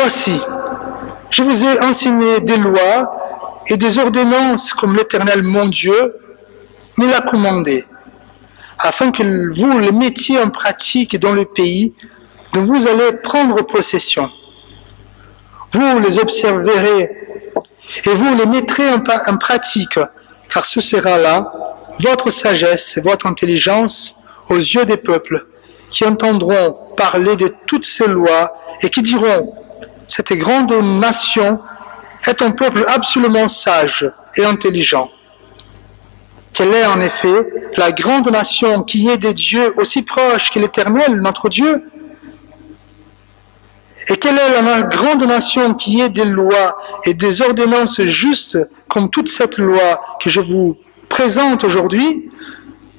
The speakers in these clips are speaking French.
Voici, je vous ai enseigné des lois et des ordonnances comme l'Éternel mon Dieu me l'a commandé, afin que vous les mettiez en pratique dans le pays dont vous allez prendre possession. Vous les observerez et vous les mettrez en pratique, car ce sera là votre sagesse et votre intelligence aux yeux des peuples, qui entendront parler de toutes ces lois et qui diront « Cette grande nation est un peuple absolument sage et intelligent. » Quelle est en effet la grande nation qui est des dieux aussi proches que l'Éternel, notre Dieu? Et quelle est la grande nation qui est des lois et des ordonnances justes comme toute cette loi que je vous présente aujourd'hui?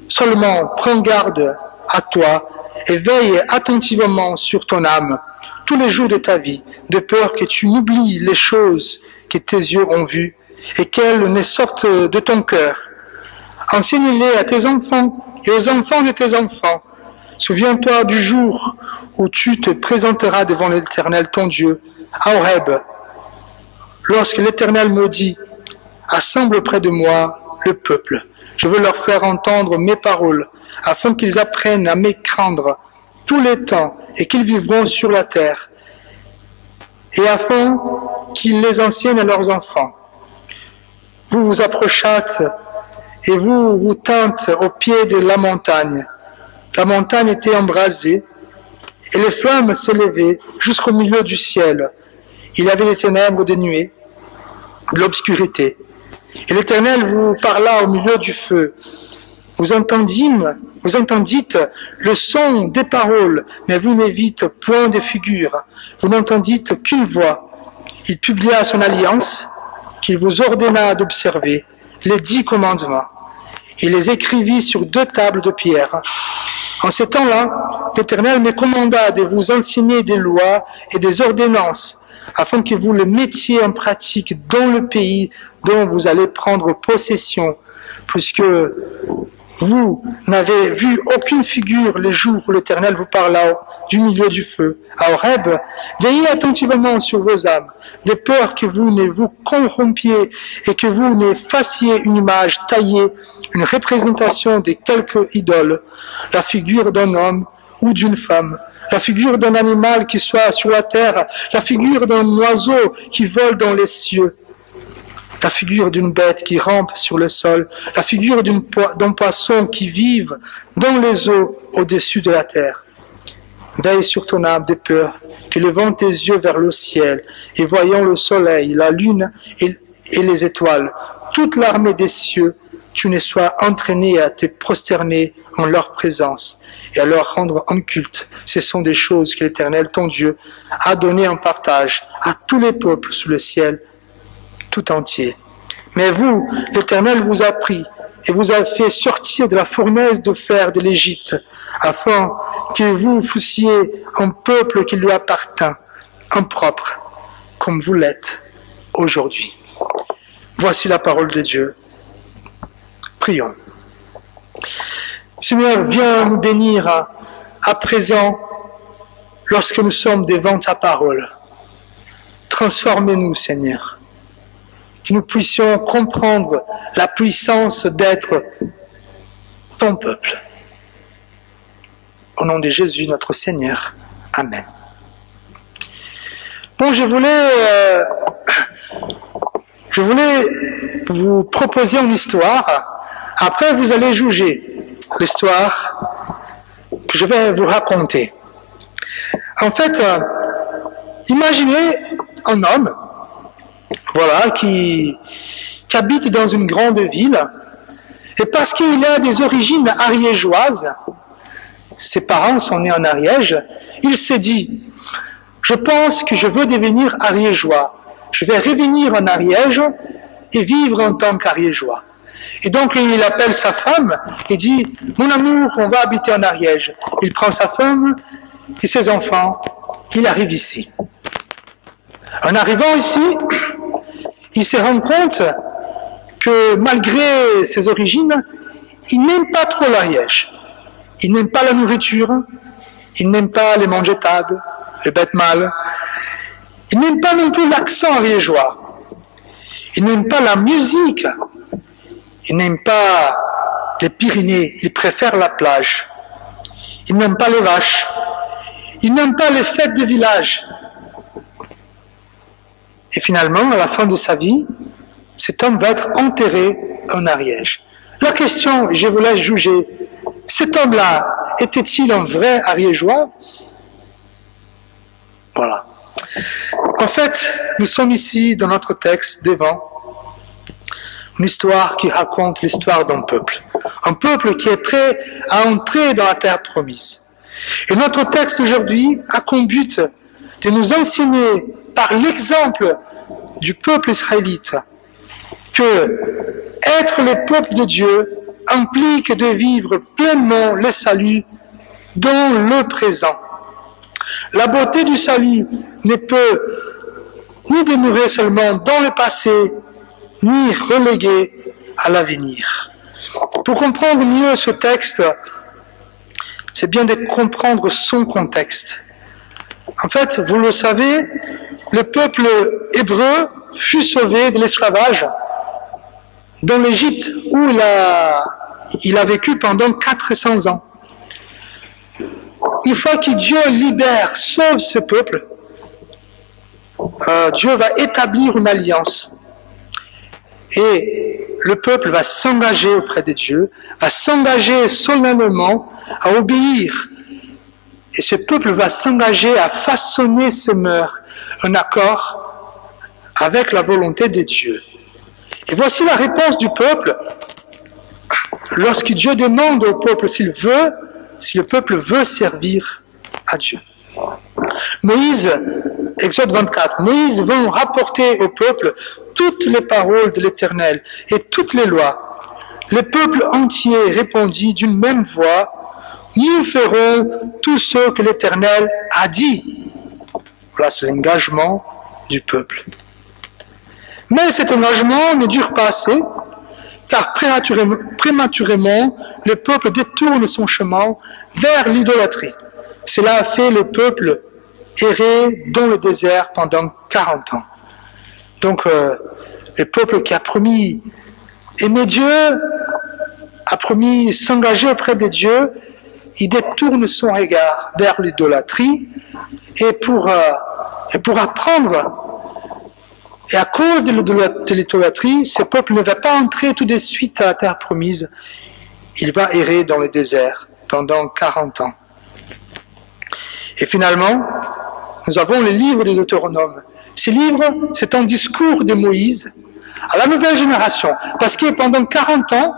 Seulement prends garde à toi et veille attentivement sur ton âme tous les jours de ta vie, de peur que tu n'oublies les choses que tes yeux ont vues et qu'elles ne sortent de ton cœur. Enseigne-les à tes enfants et aux enfants de tes enfants. Souviens-toi du jour où tu te présenteras devant l'Éternel ton Dieu, à Horeb, lorsque l'Éternel me dit « Assemble près de moi le peuple, je veux leur faire entendre mes paroles, afin qu'ils apprennent à me craindre tous les temps et qu'ils vivront sur la terre, et afin qu'ils les enseignent à leurs enfants. Vous vous approchâtes et vous vous tîntes au pied de la montagne. La montagne était embrasée, et les flammes s'élevaient jusqu'au milieu du ciel. Il y avait des ténèbres, des nuées, de l'obscurité. Et l'Éternel vous parla au milieu du feu. Vous entendîtes le son des paroles, mais vous n'évîtes point de figures. Vous n'entendîtes qu'une voix. Il publia son alliance, qu'il vous ordonna d'observer, les 10 commandements. Il les écrivit sur 2 tables de pierre. En ces temps-là, l'Éternel me commanda de vous enseigner des lois et des ordonnances, afin que vous les mettiez en pratique dans le pays dont vous allez prendre possession, puisque vous n'avez vu aucune figure les jours où l'Éternel vous parla du milieu du feu. À Horeb, veillez attentivement sur vos âmes, de peur que vous ne vous corrompiez et que vous ne fassiez une image taillée, une représentation de quelque idole, la figure d'un homme ou d'une femme, la figure d'un animal qui soit sur la terre, la figure d'un oiseau qui vole dans les cieux, la figure d'une bête qui rampe sur le sol, la figure d'un poisson qui vive dans les eaux au-dessus de la terre. Veille sur ton âme de peur, que levant tes yeux vers le ciel, et voyant le soleil, la lune et les étoiles, toute l'armée des cieux, tu ne sois entraîné à te prosterner en leur présence et à leur rendre un culte. Ce sont des choses que l'Éternel, ton Dieu, a données en partage à tous les peuples sous le ciel tout entier. Mais vous, l'Éternel vous a pris et vous a fait sortir de la fournaise de fer de l'Égypte, afin que vous fussiez un peuple qui lui appartint, un propre, comme vous l'êtes aujourd'hui. Voici la parole de Dieu. Prions. Seigneur, viens nous bénir à présent lorsque nous sommes devant ta parole. Transformez-nous, Seigneur, que nous puissions comprendre la puissance d'être ton peuple. Au nom de Jésus, notre Seigneur. Amen. Bon, je voulais vous proposer une histoire. Après, vous allez juger l'histoire que je vais vous raconter. En fait, imaginez un homme, voilà, qui habite dans une grande ville, et parce qu'il a des origines ariégeoises, ses parents sont nés en Ariège, il s'est dit, je pense que je veux devenir ariégeois. Je vais revenir en Ariège et vivre en tant qu'ariégeois. Et donc il appelle sa femme et dit, mon amour, on va habiter en Ariège. Il prend sa femme et ses enfants, il arrive ici. En arrivant ici, il se rend compte que malgré ses origines, il n'aime pas trop l'Ariège. Il n'aime pas la nourriture, il n'aime pas les mangetades, les bêtes mâles. Il n'aime pas non plus l'accent ariégeois. Il n'aime pas la musique. Il n'aime pas les Pyrénées. Il préfère la plage. Il n'aime pas les vaches. Il n'aime pas les fêtes de village. Et finalement, à la fin de sa vie, cet homme va être enterré en Ariège. La question, je vous laisse juger, cet homme-là, était-il un vrai Ariégeois? Voilà. En fait, nous sommes ici, dans notre texte, devant une histoire qui raconte l'histoire d'un peuple. Un peuple qui est prêt à entrer dans la terre promise. Et notre texte aujourd'hui a comme but de nous enseigner par l'exemple du peuple israélite que être le peuple de Dieu implique de vivre pleinement le salut dans le présent. La beauté du salut ne peut ni demeurer seulement dans le passé, ni reléguée à l'avenir. Pour comprendre mieux ce texte, c'est bien de comprendre son contexte. En fait, vous le savez, le peuple hébreu fut sauvé de l'esclavage dans l'Égypte où il a vécu pendant 400 ans. Une fois que Dieu libère, sauve ce peuple, Dieu va établir une alliance. Et le peuple va s'engager auprès de Dieu, va s'engager solennellement à obéir. Et ce peuple va s'engager à façonner ses mœurs, un accord avec la volonté de Dieu. Et voici la réponse du peuple lorsque Dieu demande au peuple si le peuple veut servir à Dieu. Moïse, Exode 24, Moïse va rapporter au peuple toutes les paroles de l'Éternel et toutes les lois. Le peuple entier répondit d'une même voix, nous ferons tout ce que l'Éternel a dit. Voilà, c'est l'engagement du peuple. Mais cet engagement ne dure pas assez, car prématurément, le peuple détourne son chemin vers l'idolâtrie. Cela a fait le peuple errer dans le désert pendant 40 ans. Donc, le peuple qui a promis aimer Dieu, a promis s'engager auprès de Dieu, il détourne son regard vers l'idolâtrie et pour apprendre. Et à cause de l'idolâtrie, ce peuple ne va pas entrer tout de suite à la terre promise. Il va errer dans le désert pendant 40 ans. Et finalement, nous avons le livre de Deutéronome. Ce livre, c'est un discours de Moïse à la nouvelle génération. Parce que pendant 40 ans,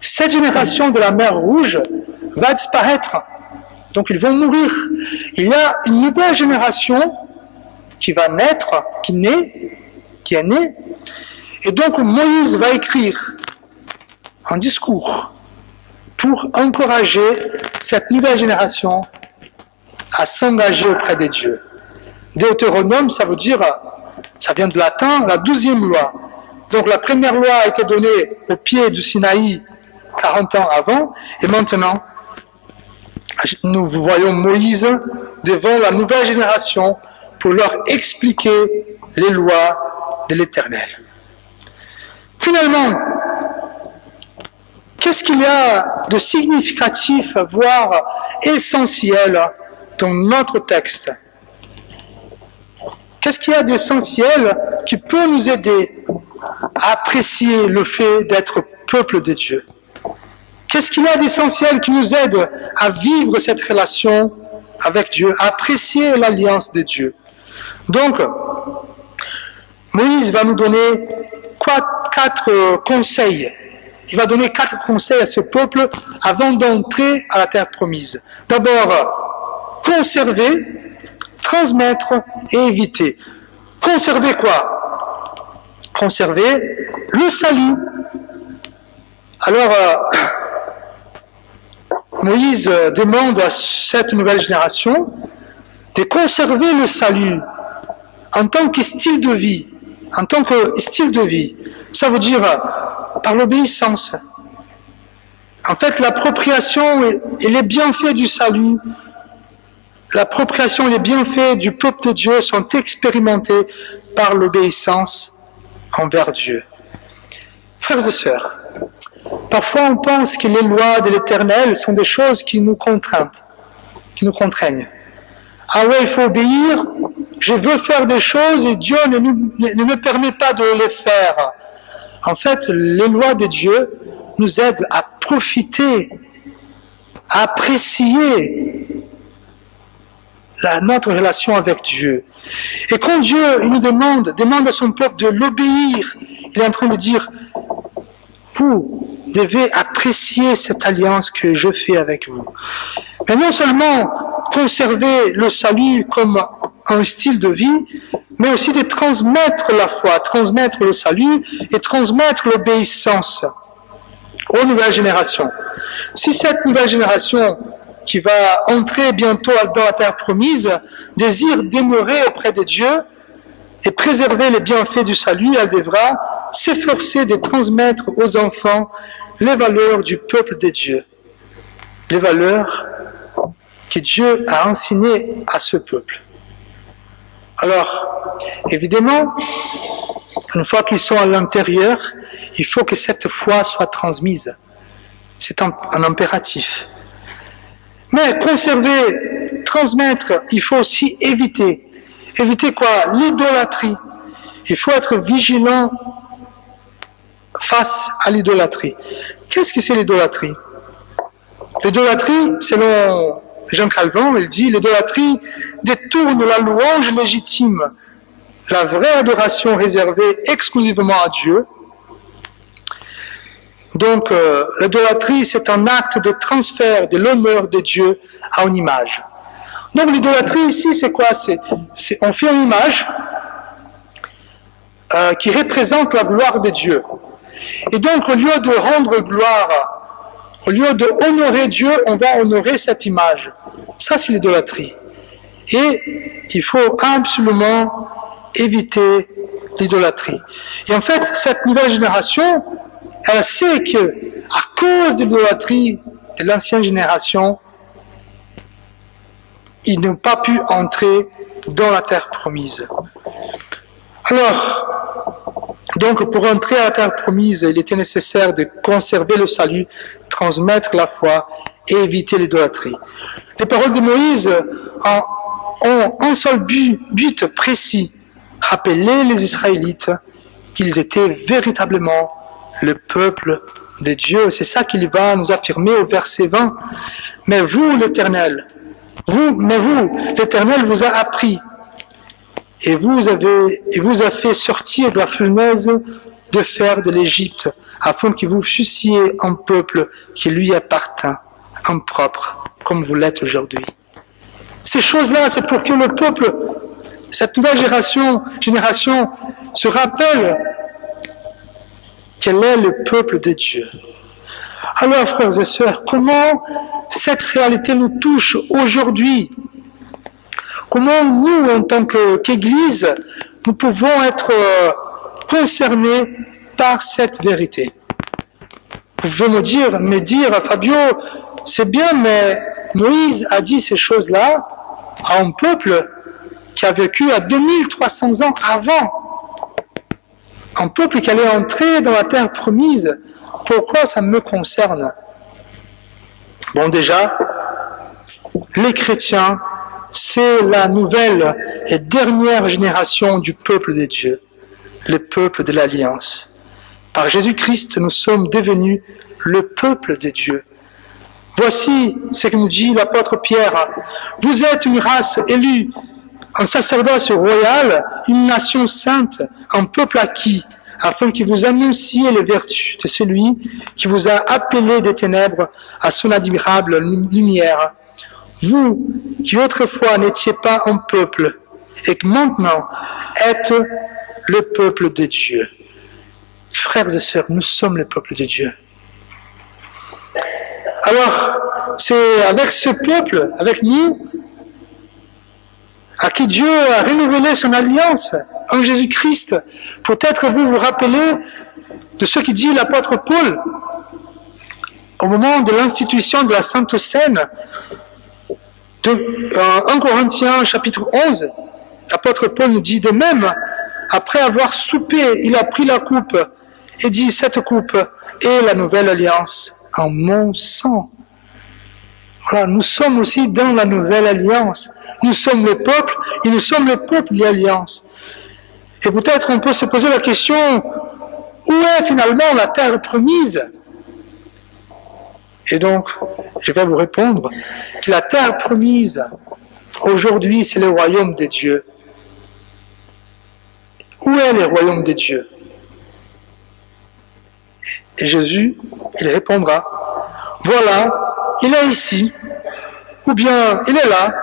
cette génération de la mer Rouge va disparaître. Donc ils vont mourir. Il y a une nouvelle génération qui va naître, qui est née. Et donc Moïse va écrire un discours pour encourager cette nouvelle génération à s'engager auprès de Dieu. Deutéronome, ça veut dire, ça vient de latin, la 12e loi. Donc la première loi a été donnée au pied du Sinaï 40 ans avant, et maintenant, nous voyons Moïse devant la nouvelle génération pour leur expliquer les lois de l'Éternel. Finalement, qu'est-ce qu'il y a de significatif, voire essentiel dans notre texte? Qu'est-ce qu'il y a d'essentiel qui peut nous aider à apprécier le fait d'être peuple de Dieu? Qu'est-ce qu'il y a d'essentiel qui nous aide à vivre cette relation avec Dieu, à apprécier l'alliance de Dieu? Donc, Moïse va nous donner 4 conseils. Il va donner 4 conseils à ce peuple avant d'entrer à la terre promise. D'abord, conserver, transmettre et éviter. Conserver quoi? Conserver le salut. Alors, Moïse demande à cette nouvelle génération de conserver le salut en tant que style de vie. En tant que style de vie. Ça veut dire par l'obéissance. En fait, l'appropriation et les bienfaits du salut l'appropriation et les bienfaits du peuple de Dieu sont expérimentés par l'obéissance envers Dieu. Frères et sœurs, parfois on pense que les lois de l'Éternel sont des choses qui nous contraignent. Ah ouais, il faut obéir, je veux faire des choses et Dieu ne me permet pas de les faire. En fait, les lois de Dieu nous aident à profiter, à apprécier notre relation avec Dieu. Et quand Dieu il nous demande à son peuple de l'obéir, il est en train de dire, vous devez apprécier cette alliance que je fais avec vous. Mais non seulement conserver le salut comme un style de vie, mais aussi de transmettre la foi, transmettre le salut et transmettre l'obéissance aux nouvelles générations. Si cette nouvelle génération qui va entrer bientôt dans la terre promise désire demeurer auprès de Dieu et préserver les bienfaits du salut, elle devra s'efforcer de transmettre aux enfants les valeurs du peuple de Dieu, les valeurs que Dieu a enseignées à ce peuple. Alors, évidemment, une fois qu'ils sont à l'intérieur, il faut que cette foi soit transmise. C'est un impératif. Mais conserver, transmettre, il faut aussi éviter. Éviter quoi? L'idolâtrie. Il faut être vigilant face à l'idolâtrie. Qu'est-ce que c'est l'idolâtrie? L'idolâtrie, selon Jean Calvin, il dit, l'idolâtrie détourne la louange légitime, la vraie adoration réservée exclusivement à Dieu. Donc, l'idolâtrie, c'est un acte de transfert de l'honneur de Dieu à une image. Donc, l'idolâtrie ici, c'est quoi? On fait une image qui représente la gloire de Dieu. Et donc, au lieu de rendre gloire, au lieu de honorer Dieu, on va honorer cette image. Ça, c'est l'idolâtrie. Et il faut absolument éviter l'idolâtrie. Et en fait, cette nouvelle génération, elle sait que, à cause de l'idolâtrie de l'ancienne génération, ils n'ont pas pu entrer dans la terre promise. Alors, donc pour entrer à la terre promise, il était nécessaire de conserver le salut, transmettre la foi et éviter l'idolâtrie. Les paroles de Moïse ont un seul but précis, rappeler les Israélites qu'ils étaient véritablement le peuple de Dieu. C'est ça qu'il va nous affirmer au verset 20. Mais vous, l'Éternel, l'Éternel vous a appris et vous a fait sortir de la fournaise de fer de l'Égypte, afin que vous fussiez un peuple qui lui appartint, un propre, comme vous l'êtes aujourd'hui. Ces choses-là, c'est pour que le peuple, cette nouvelle génération se rappelle quel est le peuple de Dieu. Alors, frères et sœurs, comment cette réalité nous touche aujourd'hui? Comment nous, en tant qu'Église, nous pouvons être concernés par cette vérité? Vous pouvez me dire, Fabio, c'est bien, mais Moïse a dit ces choses-là à un peuple qui a vécu à 2300 ans avant. Un peuple qui allait entrer dans la terre promise. Pourquoi ça me concerne? Bon, déjà, les chrétiens, c'est la nouvelle et dernière génération du peuple de Dieu, le peuple de l'Alliance. Par Jésus-Christ, nous sommes devenus le peuple de Dieu. Voici ce que nous dit l'apôtre Pierre. Vous êtes une race élue, un sacerdoce royal, une nation sainte, un peuple acquis, afin que vous annonciez les vertus de celui qui vous a appelé des ténèbres à son admirable lumière. Vous, qui autrefois n'étiez pas un peuple, et que maintenant êtes le peuple de Dieu. Frères et sœurs, nous sommes le peuple de Dieu. Alors, c'est avec ce peuple, avec nous, à qui Dieu a renouvelé son alliance en Jésus-Christ. Peut-être vous vous rappelez de ce que dit l'apôtre Paul au moment de l'institution de la Sainte Seine. 1 Corinthiens chapitre 11, l'apôtre Paul nous dit de même, après avoir soupé, il a pris la coupe et dit, cette coupe est la nouvelle alliance en mon sang. Voilà, nous sommes aussi dans la nouvelle alliance. Nous sommes le peuple et nous sommes le peuple de l'alliance. Et peut-être on peut se poser la question, où est finalement la terre promise? Et donc, je vais vous répondre que la terre promise, aujourd'hui, c'est le royaume des dieux. Où est le royaume des dieux? Et Jésus, il répondra, voilà, il est ici, ou bien il est là.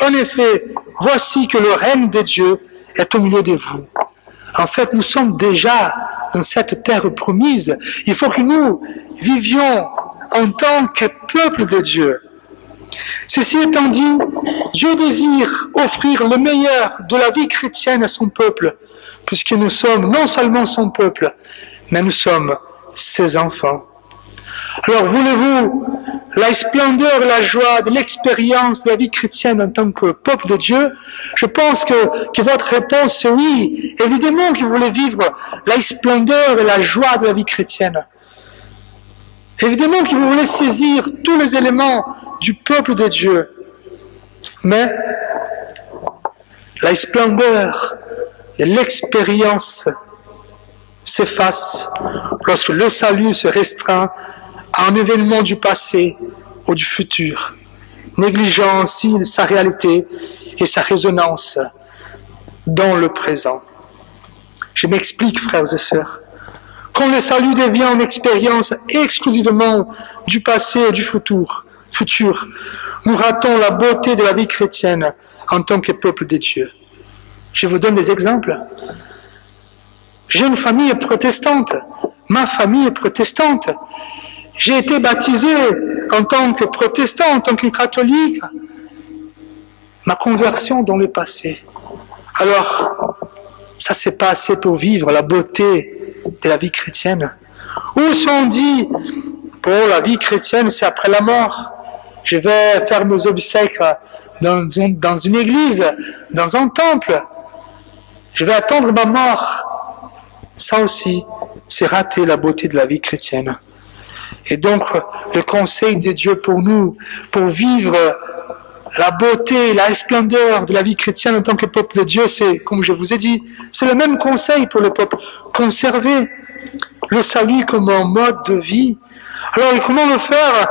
En effet, voici que le règne de Dieu est au milieu de vous. En fait, nous sommes déjà dans cette terre promise. Il faut que nous vivions en tant que peuple de Dieu. Ceci étant dit, Dieu désire offrir le meilleur de la vie chrétienne à son peuple, puisque nous sommes non seulement son peuple, mais nous sommes ses enfants. Alors voulez-vous la splendeur et la joie de l'expérience de la vie chrétienne en tant que peuple de Dieu? Je pense que votre réponse c'est oui. Évidemment que vous voulez vivre la splendeur et la joie de la vie chrétienne. Évidemment que vous voulez saisir tous les éléments du peuple de Dieu. Mais la splendeur et l'expérience s'effacent lorsque le salut se restreint à un événement du passé ou du futur, négligeant ainsi sa réalité et sa résonance dans le présent. Je m'explique, frères et sœurs. Quand le salut devient une expérience exclusivement du passé et du futur, nous ratons la beauté de la vie chrétienne en tant que peuple de Dieu. Je vous donne des exemples. J'ai une famille protestante. Ma famille est protestante. J'ai été baptisé en tant que protestant, en tant que catholique. Ma conversion dans le passé. Alors, ça c'est pas assez pour vivre la beauté de la vie chrétienne. Ou si on dit, bon, la vie chrétienne c'est après la mort. Je vais faire mes obsèques dans une église, dans un temple. Je vais attendre ma mort. Ça aussi, c'est rater la beauté de la vie chrétienne. Et donc, le conseil de Dieu pour nous, pour vivre la beauté, la splendeur de la vie chrétienne en tant que peuple de Dieu, c'est, comme je vous ai dit, c'est le même conseil pour le peuple. Conserver le salut comme un mode de vie. Alors, et comment le faire?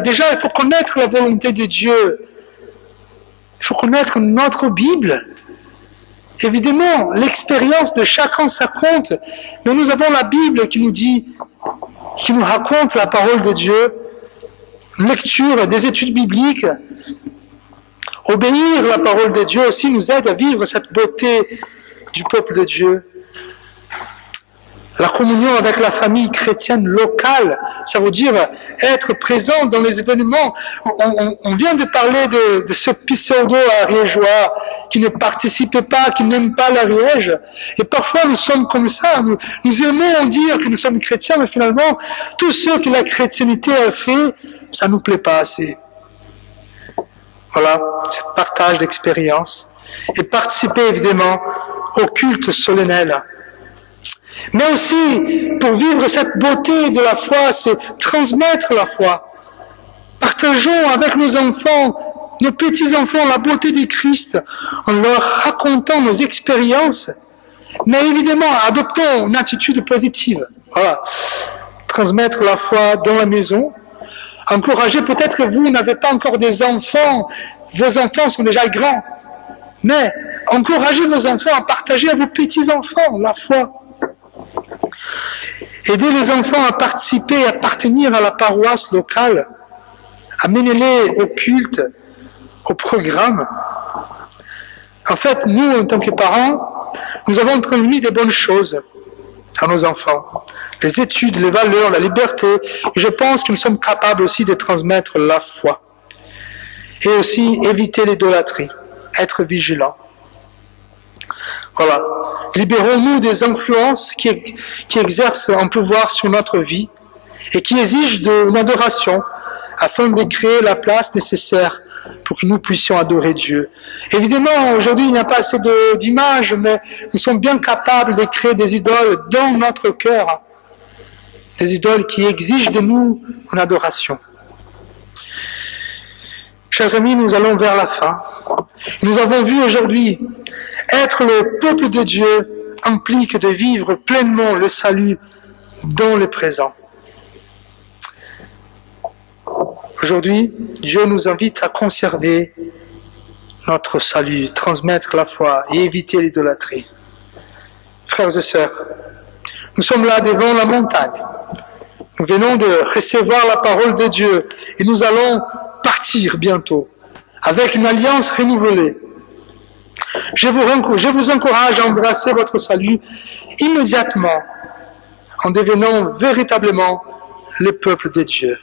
Déjà, il faut connaître la volonté de Dieu. Il faut connaître notre Bible. Évidemment, l'expérience de chacun, ça compte. Mais nous avons la Bible qui nous dit, qui nous raconte la parole de Dieu, lecture des études bibliques. Obéir la parole de Dieu aussi nous aide à vivre cette beauté du peuple de Dieu. La communion avec la famille chrétienne locale, ça veut dire être présent dans les événements. On vient de parler de ce pseudo-ariégeois qui ne participait pas, qui n'aime pas l'Ariège. Et parfois nous sommes comme ça, nous aimons dire que nous sommes chrétiens, mais finalement, tout ce que la chrétienté a fait, ça ne nous plaît pas assez. Voilà, ce partage d'expérience. Et participer évidemment au culte solennel. Mais aussi, pour vivre cette beauté de la foi, c'est transmettre la foi. Partageons avec nos enfants, nos petits-enfants, la beauté du Christ, en leur racontant nos expériences. Mais évidemment, adoptons une attitude positive. Voilà. Transmettre la foi dans la maison. Encourager, peut-être que vous n'avez pas encore des enfants, vos enfants sont déjà grands. Mais encouragez vos enfants à partager à vos petits-enfants la foi. Aider les enfants à participer, à appartenir à la paroisse locale, amenez-les au culte, au programme. En fait, nous, en tant que parents, nous avons transmis des bonnes choses à nos enfants. Les études, les valeurs, la liberté. Et je pense que nous sommes capables aussi de transmettre la foi. Et aussi éviter l'idolâtrie, être vigilants. Voilà. Libérons-nous des influences qui exercent un pouvoir sur notre vie et qui exigent une adoration afin de créer la place nécessaire pour que nous puissions adorer Dieu. Évidemment, aujourd'hui, il n'y a pas assez d'images, mais nous sommes bien capables de créer des idoles dans notre cœur, des idoles qui exigent de nous une adoration. Chers amis, nous allons vers la fin. Nous avons vu aujourd'hui, être le peuple de Dieu implique de vivre pleinement le salut dans le présent. Aujourd'hui, Dieu nous invite à conserver notre salut, transmettre la foi et éviter l'idolâtrie. Frères et sœurs, nous sommes là devant la montagne. Nous venons de recevoir la parole de Dieu et nous allons partir bientôt avec une alliance renouvelée. Je vous encourage à embrasser votre salut immédiatement en devenant véritablement le peuple de Dieu.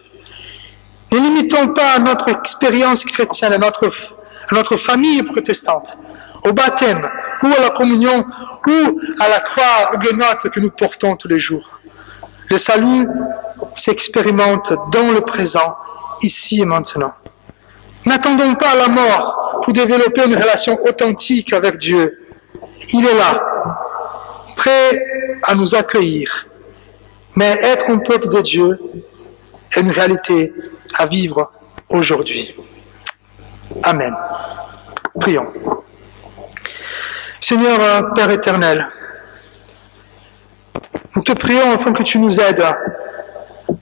Ne limitons pas notre expérience chrétienne à notre famille protestante, au baptême, ou à la communion, ou à la croix huguenote que nous portons tous les jours. Le salut s'expérimente dans le présent, ici et maintenant. N'attendons pas la mort pour développer une relation authentique avec Dieu. Il est là, prêt à nous accueillir. Mais être un peuple de Dieu est une réalité à vivre aujourd'hui. Amen. Prions. Seigneur Père éternel, nous te prions afin que tu nous aides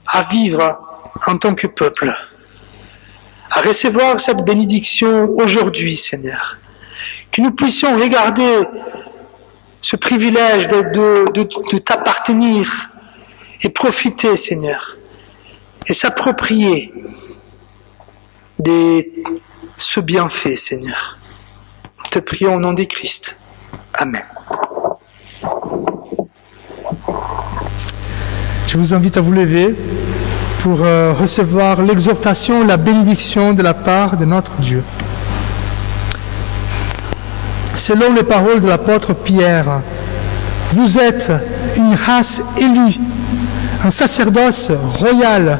à vivre en tant que peuple, à recevoir cette bénédiction aujourd'hui, Seigneur. Que nous puissions regarder ce privilège de t'appartenir et profiter, Seigneur, et s'approprier de ce bienfait, Seigneur. Nous te prions au nom de Christ. Amen. Je vous invite à vous lever pour recevoir l'exhortation, la bénédiction de la part de notre Dieu. Selon les paroles de l'apôtre Pierre, vous êtes une race élue, un sacerdoce royal,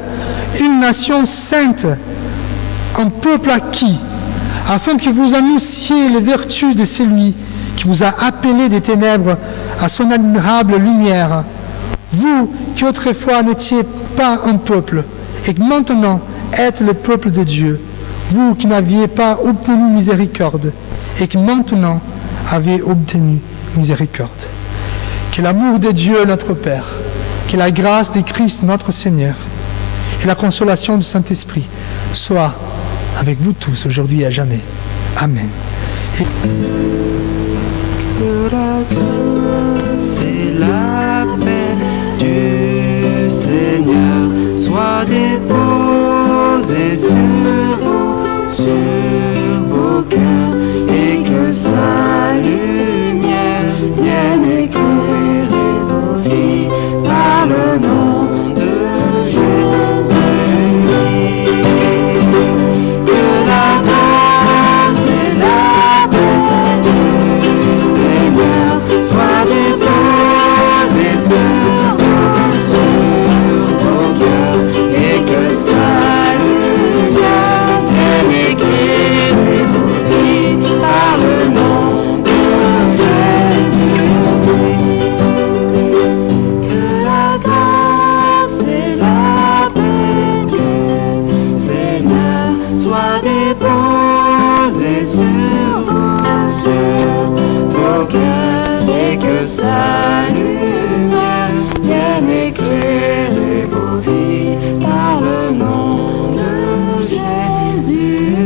une nation sainte, un peuple acquis, afin que vous annonciez les vertus de celui qui vous a appelé des ténèbres à son admirable lumière. Vous qui autrefois n'étiez pas un peuple, et que maintenant êtes le peuple de Dieu, vous qui n'aviez pas obtenu miséricorde, et qui maintenant avez obtenu miséricorde. Que l'amour de Dieu notre Père, que la grâce de Christ notre Seigneur, et la consolation du Saint-Esprit soient avec vous tous aujourd'hui et à jamais. Amen. C'est la paix du Seigneur soit déposée sur vos cœurs et que sa lumière vienne éclairer vos vies par le nom de Jésus-Christ. Que la grâce et la paix du Seigneur soient déposées sur vos cœurs et que sa lumière vienne éclairer vos vies par le nom de Jésus-Christ. Que la grâce et la paix du Seigneur soient déposées sur vos cœurs et que sa lumière vienne éclairer vos vies par le nom de Jésus.